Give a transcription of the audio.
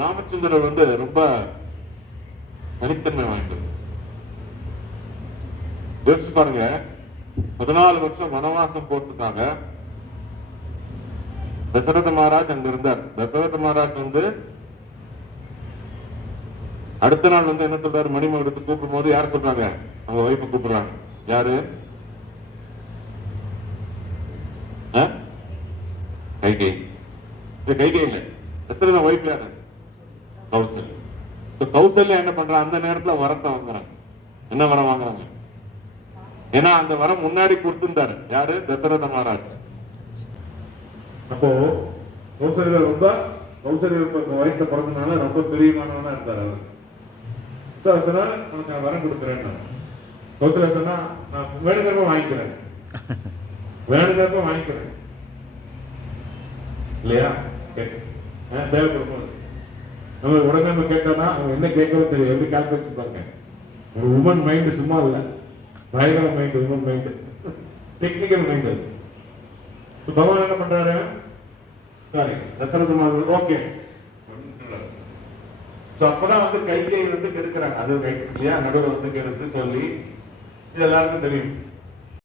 ராமச்சந்திரர் வந்து ரொம்ப தனித்தன்மை வாய்ந்தது. யோசிச்சு பாருங்க, 14 வருஷம் வனவாசம் போட்டுட்டாங்க. தசரத மகாராஜ் அங்க இருந்தார். தசரத மகாராஜ் வந்து அடுத்த நாள் வந்து என்ன சொல்றாரு, மணிமகுடத்தை கூப்பிடும் போது யார் சொல்றாங்க, அவங்க ஒய்ஃபை கூப்பிடுறாங்க. யாரு? கைகை. கைகை இல்ல, தசரத ஒய்ஃப் யாரு? கௌசல்யா. கௌசல்யா என்ன பண்றாங்க, அந்த நேரத்துல வரத்தை வாங்குறாங்க. என்ன வரம் வாங்குறாங்க? ஏன்னா அந்த வரம் முன்னாடி கொடுத்திருந்தாரு யாரு, தசரத மகாராஜ். அப்போ கௌசல்யா ரொம்ப வயிற்று பிறந்தனால ரொம்ப பிரியமானவனா இருந்தார் அவர். அதனால நான் வரம் கொடுக்குறேன். கௌசல்யா சொன்னா நான் வேணுங்கிறப்ப வாங்கிக்கிறேன், வேணுங்கிறப்ப வாங்கிக்கிறேன் இல்லையா? தேவைப்படும்போது நம்ம உடனே நம்ம கேட்டோம்னா அவங்க என்ன கேட்கவும் தெரியும், எப்படி கால்குலேட் பாருங்க. ஒரு உமன் மைண்ட் சும்மா இல்லை, பயங்கர mind, woman mind, technical mind. பகவான் என்ன பண்றாரு, சாரி தசரத மகாராஜ் ஓகே. அப்பதான் வந்து கைகை வந்து கெடுக்கிறாங்க. அது இல்லையா, நடுவில் வந்து கெடுத்து சொல்லி இது எல்லாருக்கும் தெரியும்.